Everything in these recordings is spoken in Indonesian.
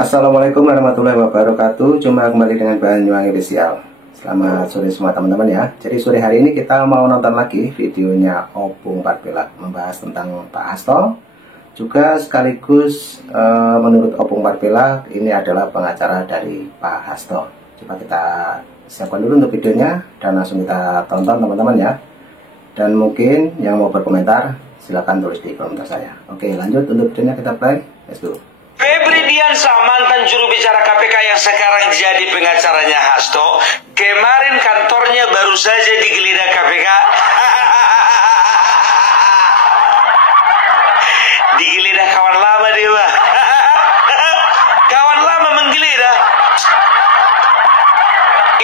Assalamualaikum warahmatullahi wabarakatuh. Jumpa kembali dengan Banyuwangi Official. Selamat sore semua teman-teman ya. Jadi sore hari ini kita mau nonton lagi videonya Opung Parpela, membahas tentang Pak Hasto. Juga sekaligus menurut Opung Parpela ini adalah pengacara dari Pak Hasto. Coba kita siapkan dulu untuk videonya dan langsung kita tonton teman-teman ya. Dan mungkin yang mau berkomentar silahkan tulis di komentar saya. Oke, lanjut untuk videonya kita play. Let's go. Febri Diansah, mantan juru bicara KPK yang sekarang jadi pengacaranya Hasto, kemarin kantornya baru saja digeledah KPK. Digeledah kawan lama dewa. Kawan lama menggeledah.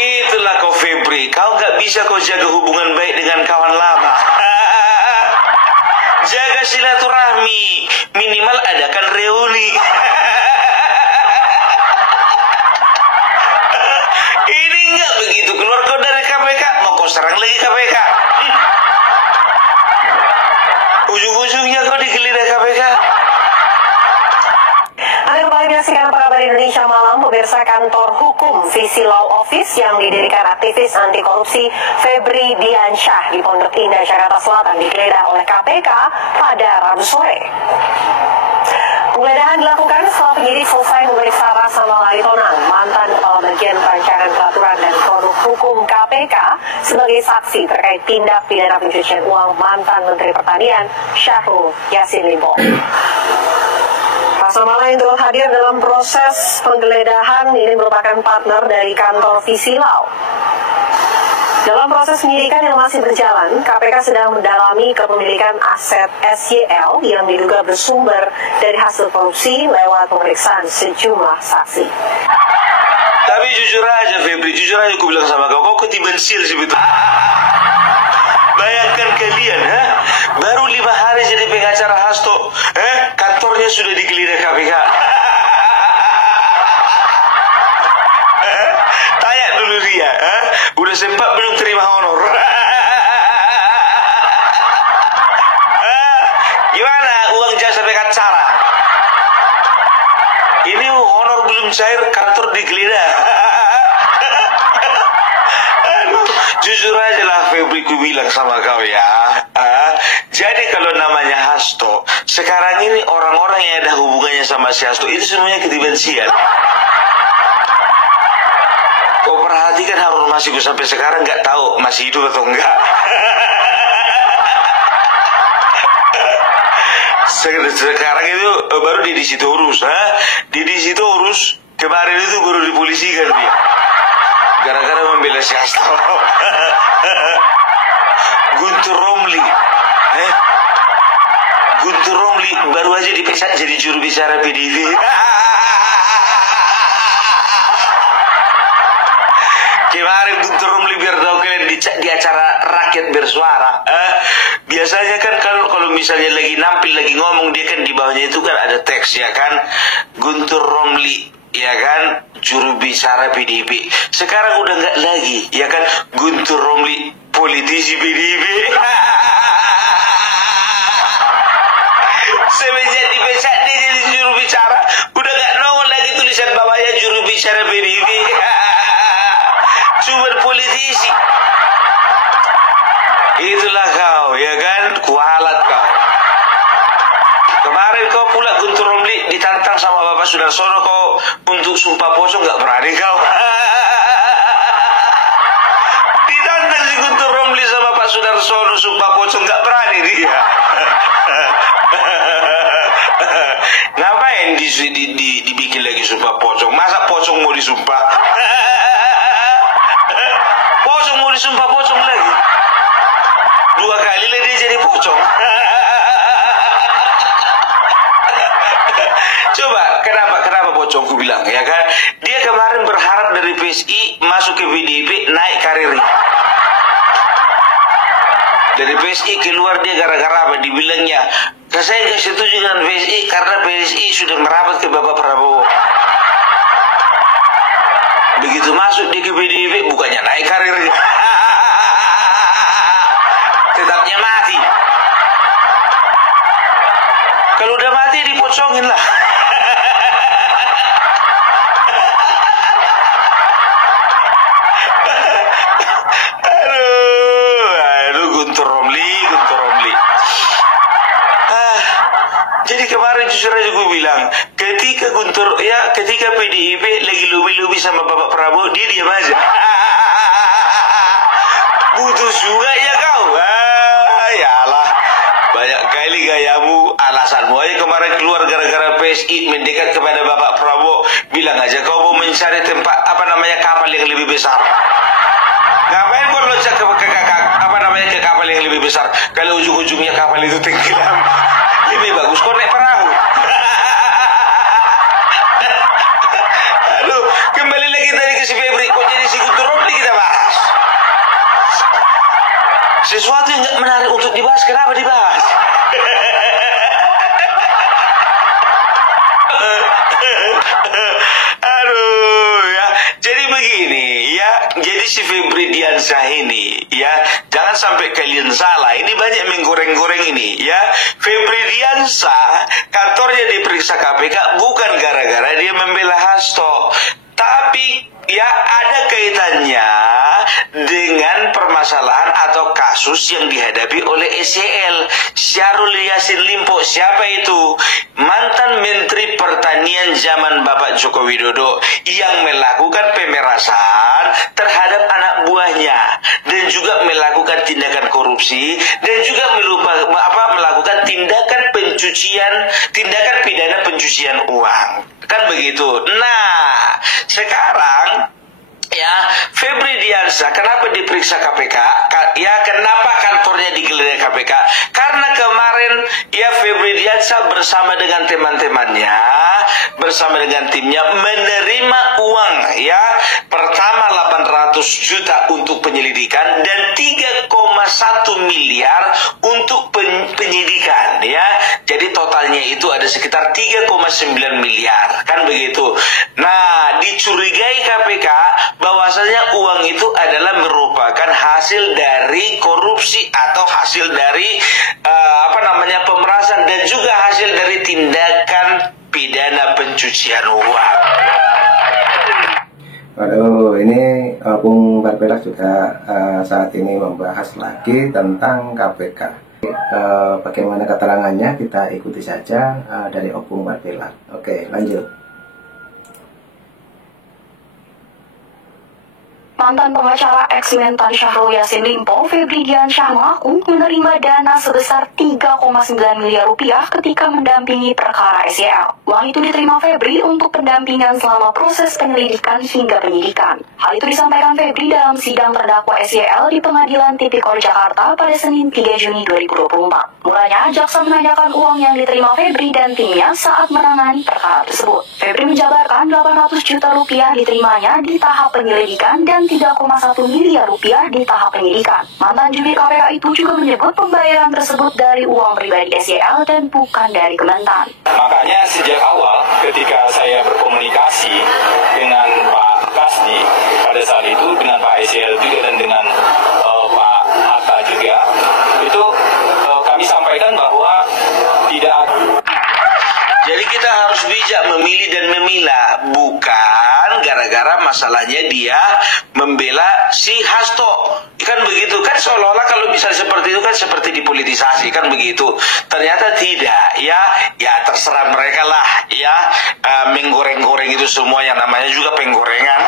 Itulah kau Febri, kau gak bisa kau jaga hubungan baik dengan kawan lama. Jaga silaturahmi, minimal adakan reuni. Ini enggak begitu, keluar kau dari KPK, mau kau serang lagi KPK. Ujung-ujungnya kau digeledah KPK. Anda kembali menyaksikan Apa Kabar Indonesia Malam. Pemirsa, kantor hukum Visi Law Office yang didirikan aktivis anti korupsi Febri Diansah di Pondok Indah, Jakarta Selatan digeledah oleh KPK pada Rabu sore. Penggeledahan dilakukan setelah penyidik selesai memeriksa Rasa Malari Tonang, mantan Kepala Bagian Perancangan Peraturan dan Produk Hukum KPK, sebagai saksi terkait tindak pidana pencucian uang mantan Menteri Pertanian Syahrul Yassin Limpo. Rasa Mala yang turut hadir dalam proses penggeledahan ini merupakan partner dari kantor Visi Law. Dalam proses penyidikan yang masih berjalan, KPK sedang mendalami kepemilikan aset SYL yang diduga bersumber dari hasil korupsi lewat pemeriksaan sejumlah saksi. Tapi jujur aja Febri, jujur aja aku bilang sama kau ketiban sil sebetulnya. Bayangkan kalian, baru 5 hari jadi pengacara Hasto, kantornya sudah digeledah KPK. Tanya dulu dia, udah sempat belum terima honor? Gimana uang jasa pengacara? Ini honor belum cair, kantor digeledah. Jujur aja lah Febri, ku bilang sama kau ya. Jadi kalau namanya Hasto, sekarang ini orang-orang yang ada hubungannya sama si Hasto itu semuanya ketibansian. Kau perhatikan Harun Masiku sampai sekarang nggak tahu masih hidup atau enggak. Sekarang itu baru di situ urus, di situ urus kemarin itu baru dipolisikan dia. Gara-gara membela si Hasto. Guntur Romli, Guntur Romli baru aja dipecat jadi juru bicara PDIP. Kemarin Guntur Romli biar tahu kalian di acara Rakyat Bersuara. Biasanya kan kalau misalnya lagi nampil lagi ngomong dia kan di bawahnya itu kan ada teks ya kan, Guntur Romli ya kan juru bicara PDIP. Sekarang udah nggak lagi ya kan, Guntur Romli politisi PDIP. Semenjak dipecat dia jadi juru bicara, udah nggak nongol lagi tulisan bawahnya juru bicara PDIP. Cuma politisi. Itulah kau ya kan, kualat kau. Kemarin kau pula Guntur Romli ditantang sama Bapak Sudarsono kau untuk sumpah pocong, nggak berani kau. Ditantang si Guntur Romli sama Pak Sudarsono sumpah pocong, nggak berani dia. Ngapain dibikin lagi sumpah pocong? Masa pocong mau disumpah? Pocong mau disumpah pocong lagi? 2 kali lah dia jadi pocong. Coba kenapa pocong ku bilang ya kan? Dia kemarin berharap dari PSI masuk ke PDIP naik karirnya. Dari PSI keluar dia gara-gara apa? Dibilangnya, saya gak setuju dengan PSI karena PSI sudah merapat ke Bapak Prabowo. Begitu masuk dia ke PDIP bukannya naik karirnya, tetapnya mati. Kalau udah mati dipocongin lah. Guntur Romli. Jadi kemarin jujur aja gue bilang, ketika PDIP lagi lobi-lobi sama Bapak Prabowo, dia diam aja. Butuh juga ya kau. Yalah, banyak kali gayamu, alasanmu aja kemarin keluar gara-gara PSI mendekat kepada Bapak Prabowo. Bilang aja kau mau mencari tempat kapal yang lebih besar. Ngapain kau loncat ke kapal yang lebih besar kalau ujung-ujungnya kapal itu tenggelam? Lebih bagus kau naik perahu. Aduh, kembali lagi tadi ke si Febri. Kok jadi si Guntur Romli kita bahas? Sesuatu yang gak menarik untuk dibahas, kenapa dibahas? Aduh ya. Jadi begini ya. Jadi si Febri Diansyah ini ya, jangan sampai kalian salah. Ini banyak menggoreng-goreng ini ya. Febri Diansyah kantornya diperiksa KPK bukan gara-gara dia membela Hasto, tapi ya ada kaitannya dengan permasalahan atau kasus yang dihadapi oleh SYL. Syahrul Yassin Limpo, siapa itu? Mantan Menteri Pertanian zaman Bapak Joko Widodo yang melakukan pemerasan terhadap anak buahnya dan juga melakukan tindakan korupsi dan juga melakukan tindakan pidana pencucian uang. Kan begitu. Nah, sekarang ya, Febri Diansyah kenapa diperiksa KPK? Ya, kenapa kantornya digeledah KPK? Karena kemarin ya Febri Diansyah bersama dengan teman-temannya, bersama dengan timnya menerima uang ya. Pertama 800 juta untuk penyelidikan dan 3,1 miliar untuk penyidikan ya. Jadi totalnya itu ada sekitar 3,9 miliar. Kan begitu. Nah, dicurigai KPK bahwasanya uang itu adalah merupakan hasil dari korupsi atau hasil dari pemerasan dan juga hasil dari tindakan pidana pencucian uang. Waduh, ini Bung Barbela juga saat ini membahas lagi tentang KPK. Bagaimana keterangannya kita ikuti saja dari Opung Barbela. Oke, lanjut. Mantan pengacara ex-Mentan Syahrul Yassin Limpo, Febri Diansyah mengaku menerima dana sebesar 3,9 miliar rupiah ketika mendampingi perkara SYL. Uang itu diterima Febri untuk pendampingan selama proses penyelidikan hingga penyidikan. Hal itu disampaikan Febri dalam sidang terdakwa SYL di Pengadilan Tipikor Jakarta pada Senin 3 Juni 2024. Mulanya, jaksa menanyakan uang yang diterima Febri dan timnya saat menangani perkara tersebut. Febri menjabarkan 800 juta rupiah diterimanya di tahap penyelidikan dan 3,1 miliar rupiah di tahap penyidikan. Mantan jubir KPK itu juga menyebut pembayaran tersebut dari uang pribadi SYL dan bukan dari Kementan. Makanya sejak awal ketika saya berkomunikasi dengan Pak Kasdi pada saat itu, dengan Pak SYL juga dan dengan Pak Hatta juga, itu kami sampaikan bahwa tidak. Jadi kita harus bijak memilih dan memilah, bukan gara-gara masalahnya dia membela si Hasto. Kan begitu, kan seolah-olah kalau misalnya seperti itu kan seperti dipolitisasi, kan begitu. Ternyata tidak, ya terserah mereka lah, ya menggoreng-goreng itu semua yang namanya juga penggorengan.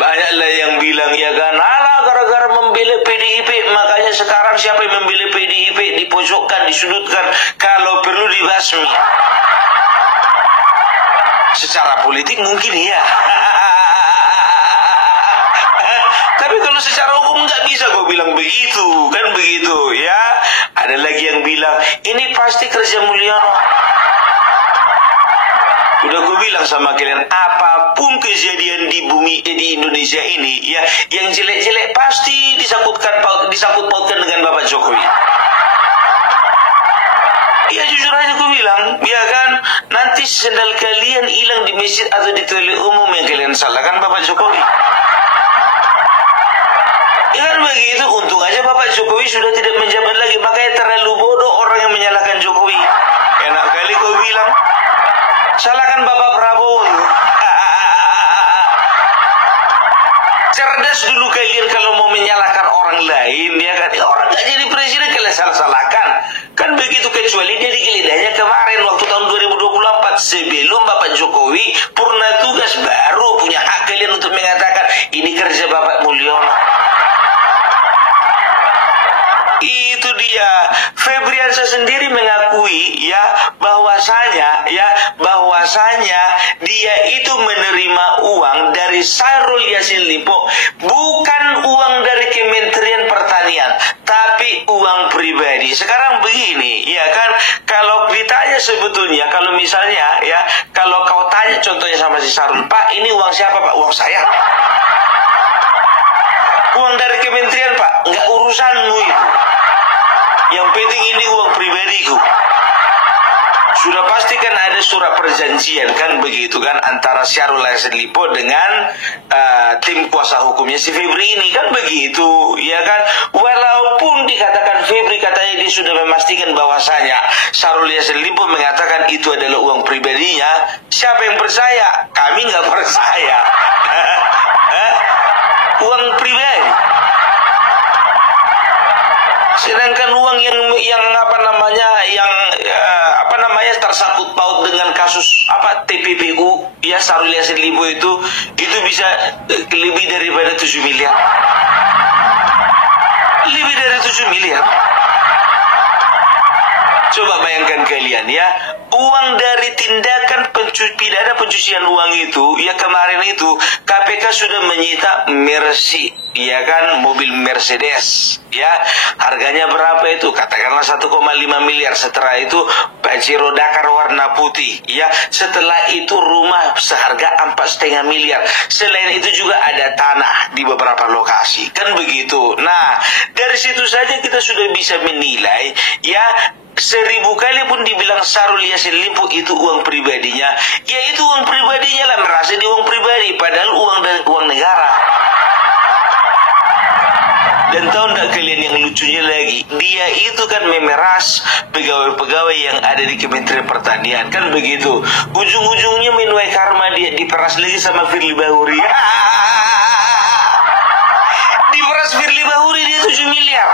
Banyaklah yang bilang ya kan, alah gara-gara membela PDIP, makanya sekarang siapa yang membela PDIP dipojokkan, disudutkan, kalau perlu dibasmi. Secara politik mungkin ya. Tapi kalau secara hukum nggak bisa gue bilang begitu, kan begitu ya. Ada lagi yang bilang ini pasti kerja Mulyono. Udah gue bilang sama kalian, apapun kejadian di bumi di Indonesia ini ya, yang jelek-jelek pasti disangkut pautkan dengan Bapak Jokowi. Ya jujur aja gue bilang, ya kan, nanti sendal kalian hilang di masjid atau di toilet umum yang kalian salahkan Bapak Jokowi. Ya kan begitu, untung aja Bapak Jokowi sudah tidak menjabat lagi, makanya terlalu bodoh orang yang menyalahkan Jokowi. Enak kali kau bilang, salahkan Bapak Prabowo. cerdas dulu kalian kalau mau menyalahkan orang lain, ya kan? Ya, orang gak jadi presiden kalian salah-salahkan. Kan begitu, kecuali dia digeledahannya kemarin waktu tahun 2024 sebelum Bapak Jokowi purna tugas, baru punya hak kalian untuk mengatakan ini kerja Bapak Mulyono. Itu dia. Febriansyah sendiri mengakui bahwasanya dia itu menerima uang dari Syahrul Yassin Limpo, bukan uang dari Kementerian Pertanian, tapi uang pribadi. Sekarang begini, ya kan, kalau ditanya sebetulnya, kalau misalnya kalau kau tanya contohnya sama si Syahrul, Pak, ini uang siapa Pak? Uang saya. Uang dari kementerian Pak, nggak urusanmu itu. Yang penting ini uang pribadiku. Sudah pasti kan ada surat perjanjian kan begitu kan antara Syahrul Yassin Limpo dengan tim kuasa hukumnya si Febri ini kan begitu, ya kan. Walaupun dikatakan Febri katanya dia sudah memastikan bahwasanya Syahrul Yassin Limpo mengatakan itu adalah uang pribadinya, siapa yang percaya? Kami nggak percaya. Uang pribadi. Sedangkan uang yang tersangkut paut dengan kasus TPPU Syahrul Yassin Limpo itu bisa lebih daripada 7 miliar. Lebih dari 7 miliar. Coba bayangkan kalian uang dari tindakan pidana pencucian uang itu, kemarin itu KPK sudah menyita Mercy, mobil Mercedes, harganya berapa itu? Katakanlah 1,5 miliar. Setelah itu Pajero Dakar warna putih, setelah itu rumah seharga 4,5 miliar. Selain itu juga ada tanah di beberapa lokasi, kan begitu. Nah, dari situ saja kita sudah bisa menilai 1000 kali pun dibilang Syahrul Yassin Limpo itu uang pribadinya, itu uang pribadinya lah, merasa di uang pribadi, padahal uang negara. Dan tahu nggak kalian yang lucunya lagi, dia itu kan memeras pegawai-pegawai yang ada di Kementerian Pertanian, kan begitu. Ujung-ujungnya menuai karma, dia diperas lagi sama Firly Bahuri. Diperas Firly Bahuri dia 7 miliar.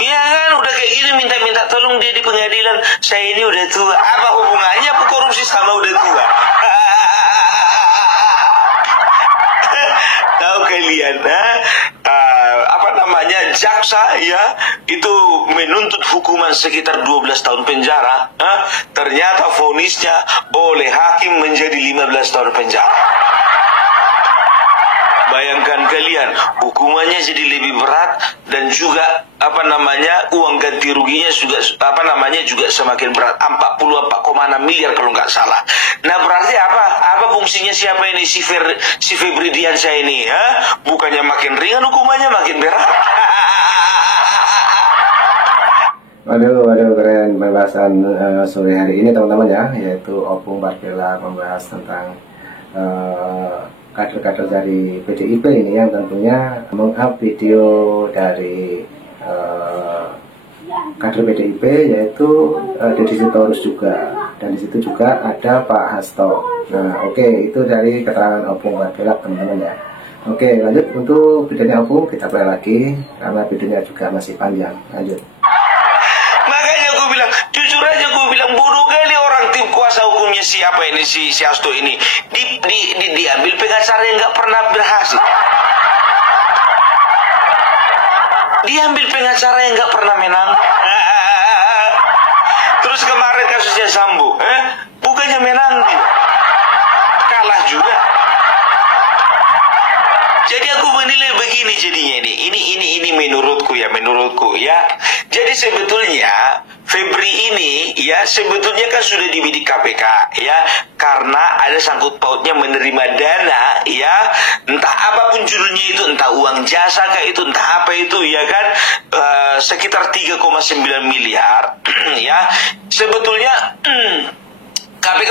Iya kan, udah kayak gini minta tolong dia di pengadilan. Saya ini udah tua. Apa hubungannya korupsi sama udah tua? Tahu kalian, jaksa itu menuntut hukuman sekitar 12 tahun penjara. Ternyata vonisnya oleh hakim menjadi 15 tahun penjara. Bayangkan kalian, hukumannya jadi lebih berat dan juga uang ganti ruginya juga semakin berat, 44,6 miliar kalau nggak salah. Nah, berarti apa fungsinya siapa ini si Febri Diansyah ini? Bukannya makin ringan hukumannya, makin berat. Waduh, keren pembahasan sore hari ini teman-teman yaitu Opung Parpela membahas tentang kader-kader dari PDIP ini yang tentunya meng-up video dari kader PDIP yaitu Deddy Sitorus juga, dan di situ juga ada Pak Hasto. Nah, oke, itu dari keterangan Opung Parpela teman-teman Oke, lanjut untuk videonya Opung, kita play lagi karena videonya juga masih panjang. Lanjut. Makanya gue bilang, jujur aja gue bilang, bodoh kali orang tim kuasa hukumnya si Hasto ini diambil pengacara yang nggak pernah berhasil. Diambil pengacara yang nggak pernah menang. Terus kemarin kasusnya Sambo, bukannya menang, kalah juga. Jadi aku menilai begini jadinya ini menurutku ya. Jadi sebetulnya Febri ini sebetulnya kan sudah dibidik KPK karena ada sangkut pautnya menerima dana entah apapun judulnya itu, entah uang jasa kah itu, entah apa itu sekitar 3,9 miliar sebetulnya KPK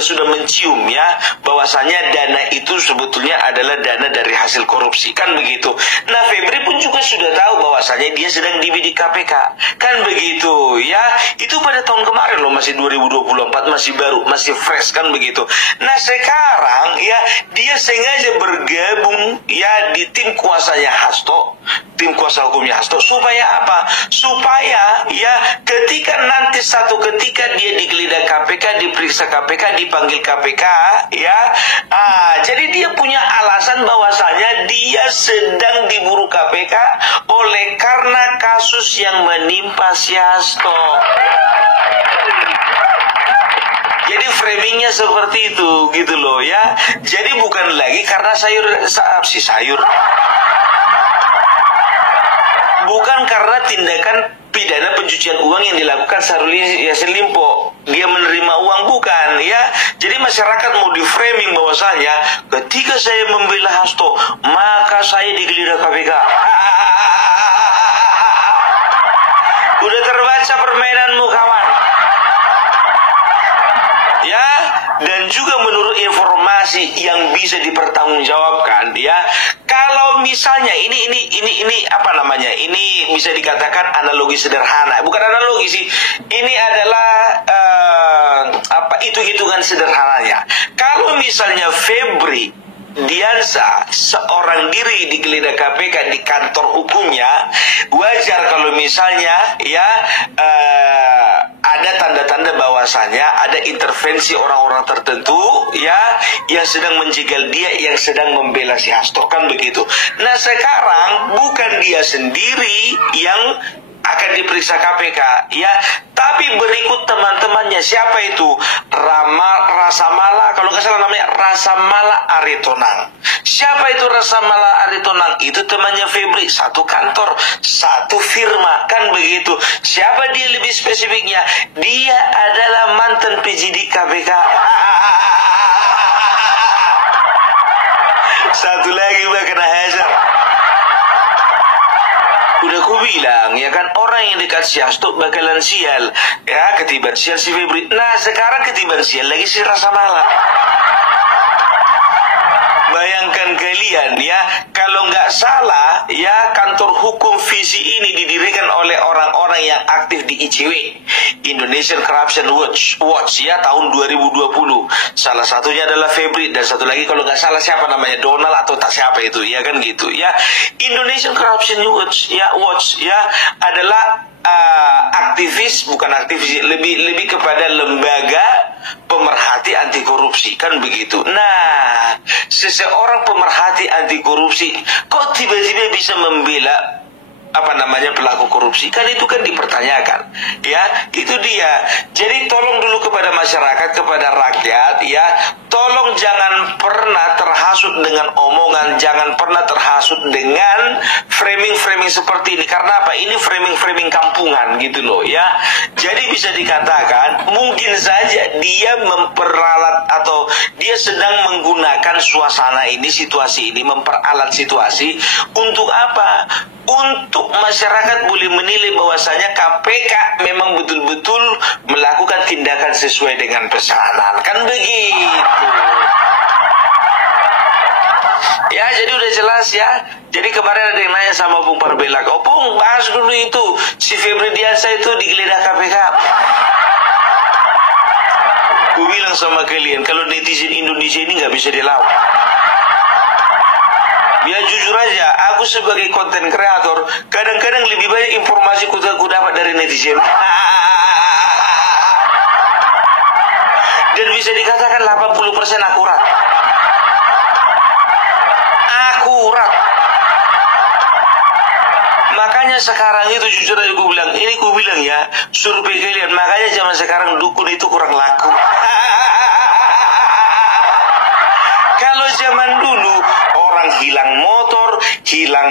sudah mencium ya bahwasanya dana itu sebetulnya adalah dana dari hasil korupsi, kan begitu. Nah, Febri pun juga sudah tahu bahwasanya dia sedang dibidik KPK, kan begitu ya. Itu pada tahun kemarin loh, masih 2024, masih baru, masih fresh, kan begitu. Nah, sekarang ya dia sengaja bergabung ya di tim kuasanya Hasto, tim kuasa hukumnya Hasto, supaya apa? Supaya ya ketika nanti satu ketika dia digeledah KPK, diperiksa KPK, dipanggil KPK ya, jadi dia punya alasan bahwasanya dia sedang diburu KPK oleh karena kasus yang menimpa si Hasto. Jadi framingnya seperti itu gitu loh ya. Jadi bukan lagi karena sayur bukan karena tindakan pidana pencucian uang yang dilakukan Syahrul Yassin Limpo, dia menerima uang, bukan ya. Jadi masyarakat mau di framing bahwasanya ketika saya membela Hasto maka saya digeledah KPK. Udah terbaca permainanmu, kawan ya. Dan juga menurut informasi yang bisa dipertanggungjawabkan ya, kalau misalnya ini apa namanya, ini bisa dikatakan analogi sederhana, bukan analogi sih, ini adalah hitung-hitungan sederhananya. Kalau misalnya Febri Diansyah seorang diri digeledah KPK di kantor hukumnya, wajar kalau misalnya ya ada tanda-tanda bahwasanya ada intervensi orang-orang tertentu ya yang sedang menjegal dia, yang sedang membela si Hasto, kan begitu. Nah, sekarang bukan dia sendiri yang akan diperiksa KPK ya, tapi berikut teman-temannya. Siapa itu? Rasamala, kalau nggak salah namanya Rasamala Aritonang. Siapa itu Rasamala Aritonang? Itu temannya Febri, satu kantor, satu firma, kan begitu. Siapa dia lebih spesifiknya? Dia adalah mantan penyidik KPK. Satu lagi kena hajar. Udah ku bilang ya kan, orang yang dekat si Hasto bakalan sial ya, ketiban sial si Febri. Nah, sekarang ketiban sial lagi si Rasamala. Bayangkan kalian ya, kalau nggak salah ya, kantor hukum visi ini didirikan oleh orang-orang yang aktif di ICW, Indonesian Corruption Watch ya, tahun 2020. Salah satunya adalah Febri, dan satu lagi kalau nggak salah siapa namanya, Donald atau tak siapa itu ya kan gitu ya. Indonesian Corruption Watch ya adalah aktivis, bukan aktivis, lebih kepada lembaga pemerhati anti korupsi, kan begitu. Nah, seseorang pemerhati anti korupsi kok tiba-tiba bisa membela pelaku korupsi, kan itu kan dipertanyakan ya. Itu dia. Jadi tolong dulu kepada masyarakat, kepada rakyat ya, tolong jangan pernah terhasut dengan omongan, jangan pernah terhasut dengan framing-framing seperti ini. Karena apa? Ini framing-framing kampungan gitu loh ya. Jadi bisa dikatakan mungkin saja dia memperalat atau dia sedang menggunakan suasana ini, situasi ini, memperalat situasi untuk apa? Untuk masyarakat boleh menilai bahwasanya KPK memang betul-betul melakukan tindakan sesuai dengan pesanan, kan begitu. Ya, jadi udah jelas ya. Jadi kemarin ada yang nanya sama Bung Parbela, Bung, bahas dulu itu si Febri Diansyah itu digeledah KPK. Gue bilang sama kalian, kalau netizen Indonesia ini nggak bisa dilawan. Ya jujur aja, aku sebagai konten kreator kadang-kadang lebih banyak informasi ku dapat dari netizen. Dan bisa dikatakan 80% akurat. Makanya sekarang itu jujur aja gue bilang ya, survei kalian, makanya zaman sekarang dukun itu kurang laku. Kalau zaman dulu orang hilang motor, hilang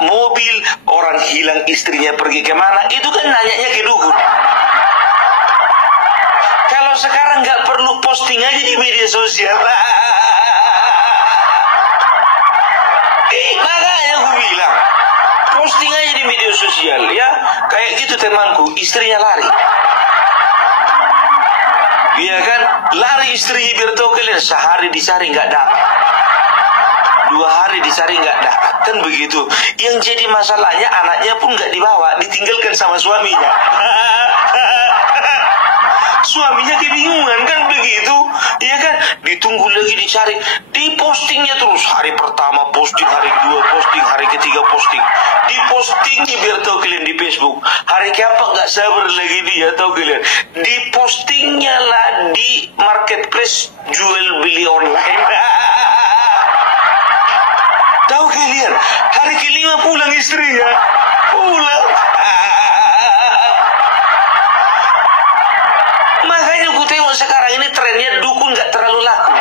mobil, orang hilang istrinya pergi kemana, itu kan nanyanya ke dukun. Kalau sekarang nggak perlu posting aja di media sosial. Makanya gue bilang posting aja di media sosial ya. Kayak gitu temanku, istrinya lari. Iya kan? Lari istrinya biar tahu kalian, sehari dicari nggak dapat, 2 hari dicari nggak dapat, kan begitu. Yang jadi masalahnya anaknya pun nggak dibawa, ditinggalkan sama suaminya. Suaminya kebingungan, kan begitu, ya kan? Ditunggu lagi, dicari, dipostingnya terus. Hari pertama posting, hari kedua posting, hari ketiga posting, dipostingnya biar tahu kalian di Facebook. Hari keempat nggak sabar lagi dia, tahu kalian, dipostingnya lah di marketplace jual beli online. Tahu kalian, hari kelima pulang istrinya, pulang. Makanya gue tengok sekarang ini trennya dukun nggak terlalu laku.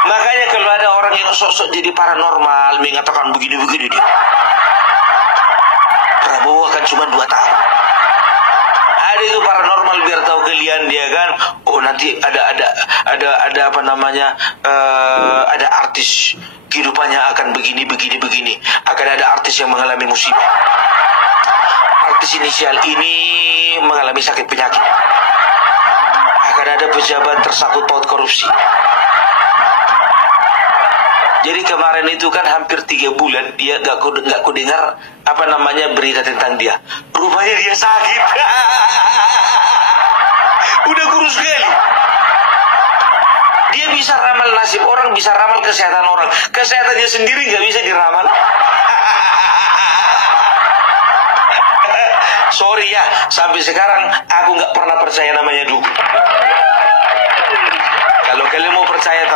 Makanya kalau ada orang yang sok-sok jadi paranormal mengatakan begini-begini, dia Prabowo akan cuma 2 tahun. Ada itu paranormal biar tahu kalian, dia kan, oh nanti ada apa namanya, ada artis kehidupannya akan begini, akan ada artis yang mengalami musibah, artis inisial ini mengalami sakit penyakit, akan ada pejabat tersangkut paut korupsi. Jadi kemarin itu kan hampir 3 bulan dia gak ku dengar apa namanya berita tentang dia. Rupanya dia sakit. Udah kurus sekali. Dia bisa ramal nasib orang, bisa ramal kesehatan orang. Kesehatannya sendiri gak bisa diramal. Sorry ya, sampai sekarang aku gak pernah percaya namanya dukun. Kalau kalian mau percaya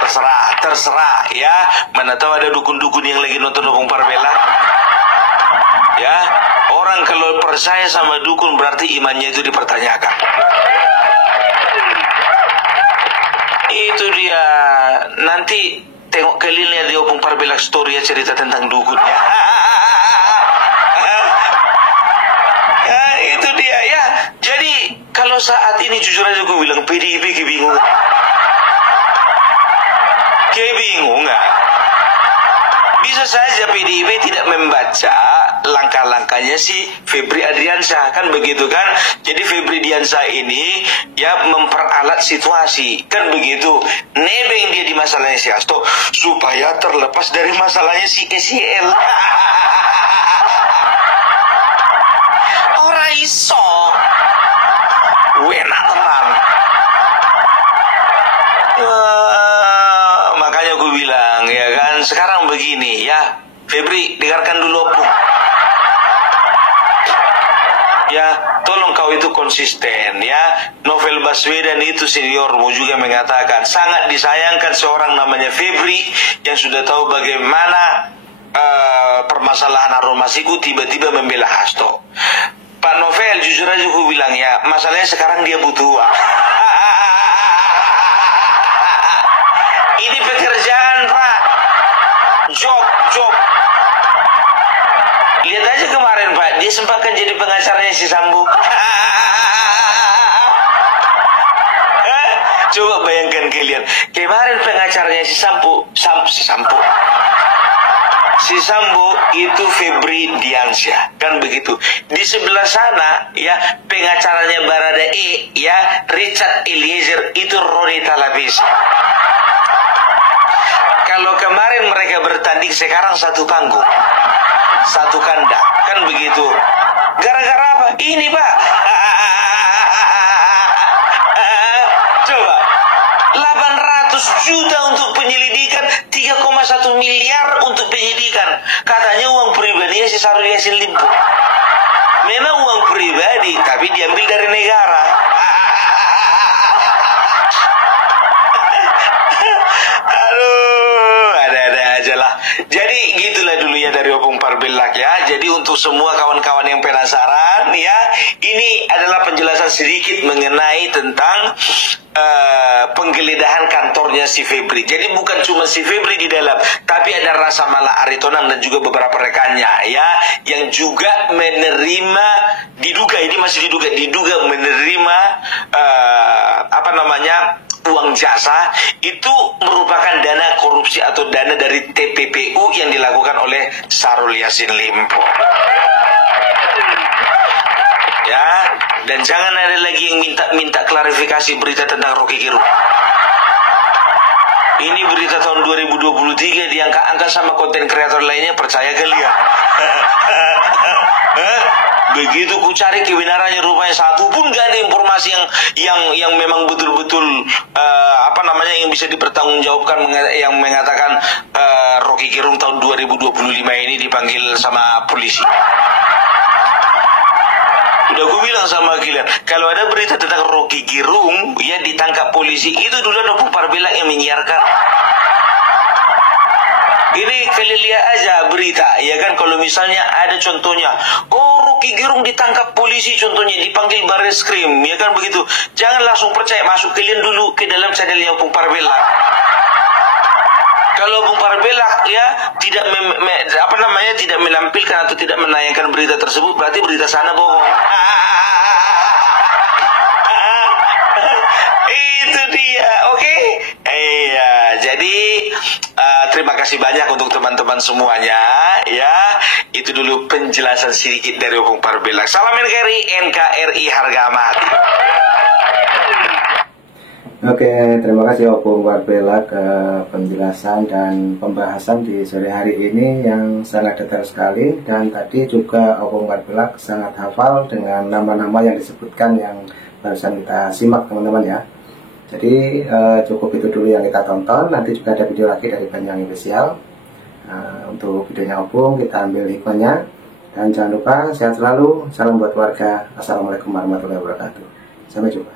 terserah ya. Mana tahu ada dukun-dukun yang lagi nonton Opung Parbela. Ya, orang kalau percaya sama dukun berarti imannya itu dipertanyakan. Itu dia. Nanti tengok kalian lihat di Opung Parbela story ya, cerita tentang dukun ya. Ya, itu dia ya. Jadi kalau saat ini jujur aja gue bilang PDIP kebingungan. Bisa saja PDIP tidak membaca langkah-langkahnya si Febri Adriansyah, kan begitu kan? Jadi Febri Adriansyah ini ya memperalat situasi, kan begitu. Nebeng dia di masalahnya si Hasto supaya terlepas dari masalahnya si KCL. Ora iso. Enak teman. Makanya gue bilang ya kan, sekarang begini ya, Febri dengarkan dulu Opung. Ya, tolong kau itu konsisten ya. Novel Baswedan itu seniormu juga mengatakan sangat disayangkan seorang namanya Febri yang sudah tahu bagaimana permasalahan Harun Masiku tiba-tiba membela Hasto. Pak Novel, jujur aja gue bilang ya, masalahnya sekarang dia butuh uang. Ini pekerjaan Pak, job. Lihat aja kemarin Pak, dia sempatkan jadi pengacaranya si Sambo. Coba bayangkan kalian, kemarin pengacaranya si Sambo itu Febri Diansyah, kan begitu. Di sebelah sana ya pengacaranya Baradae ya Richard Eliezer itu Roni Talapis. Kalau kemarin mereka bertanding, sekarang satu panggung, satu kandang, kan begitu. Gara-gara apa? Ini Pak. Coba 800 juta untuk penyelidikan, 3,1 miliar untuk penyidikan. Katanya uang pribadinya si Syahrul Yassin Limpo. Memang uang pribadi, tapi diambil dari negara. Aduh, ada-ada aja lah. Jadi gitulah dulu ya dari Opung Parbelak ya. Jadi untuk semua kawan-kawan yang penasaran ya, ini adalah penjelasan sedikit mengenai tentang penggeledahan kantornya si Febri. Jadi bukan cuma si Febri di dalam, tapi ada Rasa Mala Aritonang dan juga beberapa rekannya ya, yang juga menerima, diduga menerima uang jasa. Itu merupakan dana korupsi atau dana dari TPPU yang dilakukan oleh Syahrul Yassin Limpo. Ya, Dan jangan ada lagi yang minta klarifikasi berita tentang Rocky Gerung. Ini berita tahun 2023 diangkat-angkat sama konten kreator lainnya, percaya kalian? Begitu ku cari kebenarannya, rupanya satu pun gak ada informasi yang memang betul-betul yang bisa dipertanggungjawabkan, yang mengatakan Rocky Gerung tahun 2025 ini dipanggil sama polisi. Udah gue bilang sama kalian, kalau ada berita tentang Rocky Gerung ya ditangkap polisi, itu dulu ada Opung Parbelak yang menyiarkan. Ini kalian lihat aja berita, ya kan, kalau misalnya ada contohnya, oh Rocky Gerung ditangkap polisi contohnya, dipanggil Barreskrim, ya kan begitu. Jangan langsung percaya, masuk kalian dulu ke dalam channelnya Opung Parbelak. Kalau Opung Parbelak ya tidak tidak menampilkan atau tidak menayangkan berita tersebut, berarti berita sana bohong. Itu dia, oke? Iya, jadi terima kasih banyak untuk teman-teman semuanya, ya. Itu dulu penjelasan sedikit dari Opung Parbelak. Salam NKRI harga mati. Oke, terima kasih Opung Parbelak penjelasan dan pembahasan di sore hari ini yang sangat detail sekali. Dan tadi juga Opung Parbelak sangat hafal dengan nama-nama yang disebutkan yang barusan kita simak, teman-teman ya. Jadi cukup itu dulu yang kita tonton. Nanti juga ada video lagi dari Banyuwangi Official. Untuk videonya Opung kita ambil hikmahnya. Dan jangan lupa sehat selalu. Salam buat keluarga. Assalamualaikum warahmatullahi wabarakatuh. Sampai jumpa.